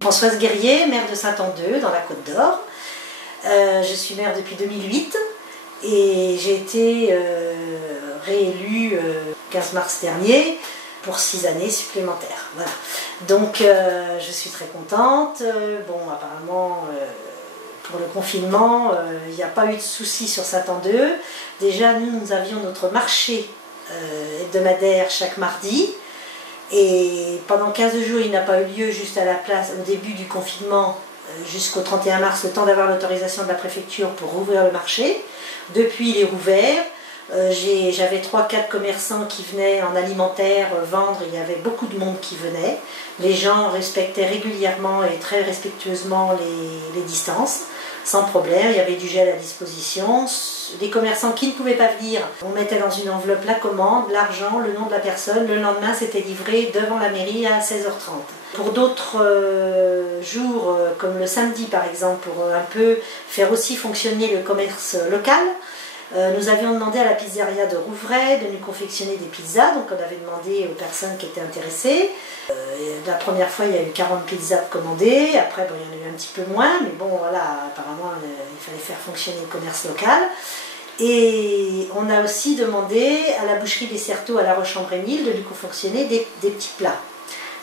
Françoise Guerrier, maire de Saint-Andeux, dans la Côte d'Or. Je suis maire depuis 2008 et j'ai été réélue le 15 mars dernier pour 6 années supplémentaires. Voilà. Donc je suis très contente. Bon, apparemment, pour le confinement, il n'y a pas eu de soucis sur Saint-Andeux. Déjà, nous avions notre marché hebdomadaire chaque mardi. Et pendant 15 jours, il n'a pas eu lieu juste à la place, au début du confinement, jusqu'au 31 mars, le temps d'avoir l'autorisation de la préfecture pour rouvrir le marché. Depuis, il est rouvert. J'avais 3-4 commerçants qui venaient en alimentaire vendre, il y avait beaucoup de monde qui venait. Les gens respectaient régulièrement et très respectueusement les distances, sans problème, il y avait du gel à disposition. Les commerçants qui ne pouvaient pas venir, on mettait dans une enveloppe la commande, l'argent, le nom de la personne. Le lendemain, c'était livré devant la mairie à 16h30. Pour d'autres jours, comme le samedi par exemple, pour un peu faire aussi fonctionner le commerce local, nous avions demandé à la pizzeria de Rouvray de nous confectionner des pizzas, donc on avait demandé aux personnes qui étaient intéressées. La première fois, il y a eu 40 pizzas commandées, après bon, il y en a eu un petit peu moins, mais bon voilà, apparemment il fallait faire fonctionner le commerce local. Et on a aussi demandé à la boucherie des Certeaux à La Roche-en-Brémil de nous confectionner des petits plats.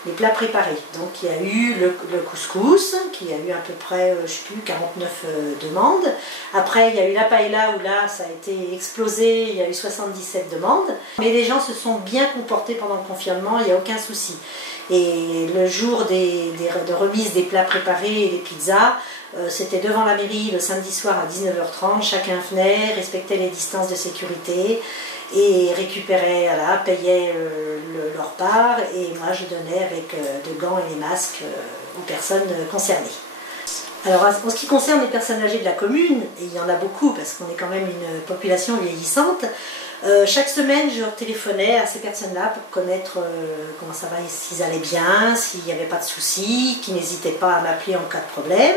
Les plats préparés. Donc il y a eu le couscous, qui a eu à peu près, je ne sais plus, 49 demandes. Après il y a eu la paella, où là ça a été explosé, il y a eu 77 demandes. Mais les gens se sont bien comportés pendant le confinement, il n'y a aucun souci. Et le jour de remise des plats préparés et des pizzas, c'était devant la mairie le samedi soir à 19h30, chacun venait, respectait les distances de sécurité et récupérait, voilà, payait leur part, et moi je donnais avec de gants et les masques aux personnes concernées. Alors en ce qui concerne les personnes âgées de la commune, et il y en a beaucoup parce qu'on est quand même une population vieillissante, chaque semaine je téléphonais à ces personnes-là pour connaître comment ça va, s'ils allaient bien, s'il n'y avait pas de soucis, qu'ils n'hésitaient pas à m'appeler en cas de problème.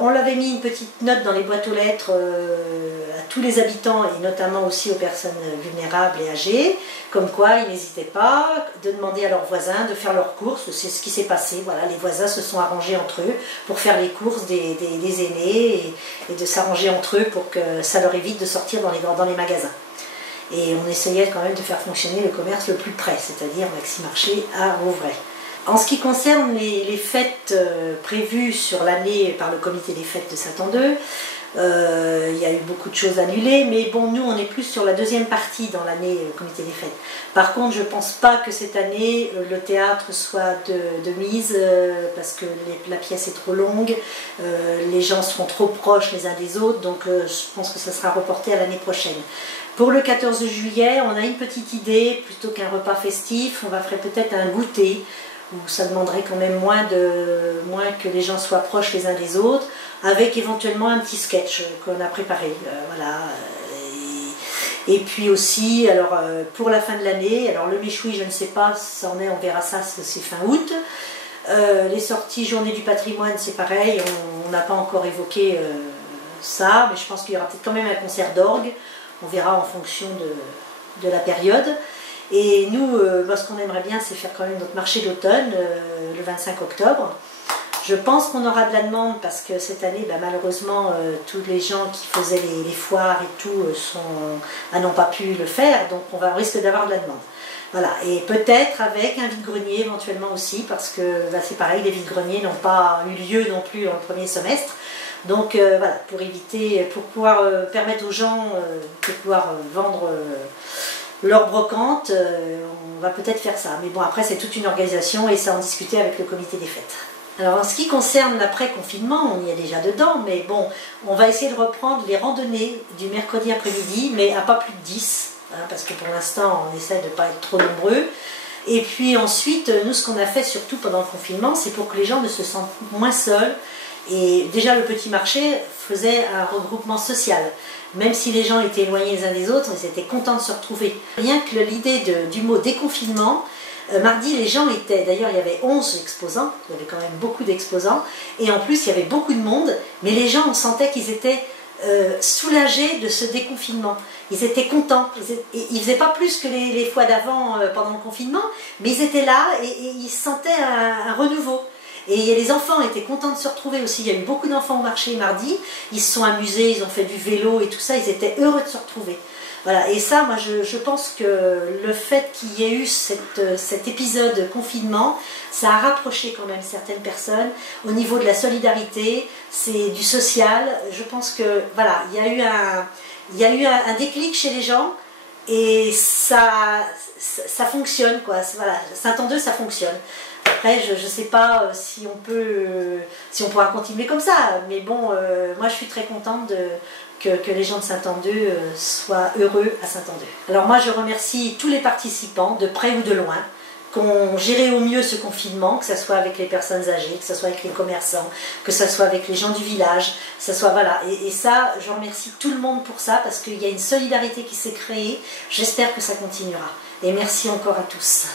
On l'avait mis une petite note dans les boîtes aux lettres à tous les habitants et notamment aussi aux personnes vulnérables et âgées, comme quoi ils n'hésitaient pas de demander à leurs voisins de faire leurs courses. C'est ce qui s'est passé, voilà, les voisins se sont arrangés entre eux pour faire les courses des aînés et de s'arranger entre eux pour que ça leur évite de sortir dans les magasins. Et on essayait quand même de faire fonctionner le commerce le plus près, c'est-à-dire Maxi Marché à Rouvray. En ce qui concerne les fêtes prévues sur l'année par le comité des fêtes de Saint-Andeux, il y a eu beaucoup de choses annulées, mais bon, nous on est plus sur la deuxième partie dans l'année comité des fêtes. Par contre, je ne pense pas que cette année le théâtre soit de mise, parce que la pièce est trop longue, les gens seront trop proches les uns des autres, donc je pense que ça sera reporté à l'année prochaine. Pour le 14 juillet, on a une petite idée, plutôt qu'un repas festif, on va faire peut-être un goûter, où ça demanderait quand même moins que les gens soient proches les uns des autres, avec éventuellement un petit sketch qu'on a préparé. Voilà. Et puis aussi, alors, pour la fin de l'année, alors le méchoui, je ne sais pas, ça en est, on verra ça, c'est fin août. Les sorties Journée du patrimoine, c'est pareil, on n'a pas encore évoqué ça, mais je pense qu'il y aura peut-être quand même un concert d'orgue, on verra en fonction de la période. Et nous, ce qu'on aimerait bien, c'est faire quand même notre marché d'automne le 25 octobre. Je pense qu'on aura de la demande parce que cette année, malheureusement, tous les gens qui faisaient les foires et tout n'ont pas pu le faire, donc on risque d'avoir de la demande. Voilà, et peut-être avec un vide-grenier éventuellement aussi, parce que c'est pareil, les vides-greniers n'ont pas eu lieu non plus dans le premier semestre. Donc voilà, pour pouvoir permettre aux gens de pouvoir vendre leur brocante, on va peut-être faire ça. Mais bon, après c'est toute une organisation et ça en discuter avec le comité des fêtes. Alors en ce qui concerne l'après-confinement, on y est déjà dedans, mais bon, on va essayer de reprendre les randonnées du mercredi après-midi, mais à pas plus de 10, hein, parce que pour l'instant on essaie de ne pas être trop nombreux. Et puis ensuite, nous ce qu'on a fait surtout pendant le confinement, c'est pour que les gens ne se sentent moins seuls. Et déjà le petit marché faisait un regroupement social. Même si les gens étaient éloignés les uns des autres, ils étaient contents de se retrouver. Rien que l'idée du mot déconfinement Mardi, les gens étaient, d'ailleurs il y avait 11 exposants, il y avait quand même beaucoup d'exposants, et en plus il y avait beaucoup de monde, mais les gens, on sentait qu'ils étaient soulagés de ce déconfinement. Ils étaient contents, ils faisaient pas plus que les fois d'avant pendant le confinement, mais ils étaient là et ils sentaient un renouveau. Et les enfants étaient contents de se retrouver aussi. Il y a eu beaucoup d'enfants au marché mardi, ils se sont amusés, ils ont fait du vélo et tout ça, ils étaient heureux de se retrouver. Voilà, et ça, moi je pense que le fait qu'il y ait eu cet épisode confinement, ça a rapproché quand même certaines personnes au niveau de la solidarité, c'est du social. Je pense que voilà, il y a eu un déclic chez les gens et ça fonctionne quoi. Voilà, Saint-Andreu, ça fonctionne. Après, je ne sais pas si on pourra continuer comme ça, mais bon, moi je suis très contente que les gens de Saint-Andreu soient heureux à Saint-Andreu. Alors moi je remercie tous les participants, de près ou de loin, qui ont géré au mieux ce confinement, que ce soit avec les personnes âgées, que ce soit avec les commerçants, que ce soit avec les gens du village, que ce soit voilà. Et ça, je remercie tout le monde pour ça, parce qu'il y a une solidarité qui s'est créée. J'espère que ça continuera. Et merci encore à tous.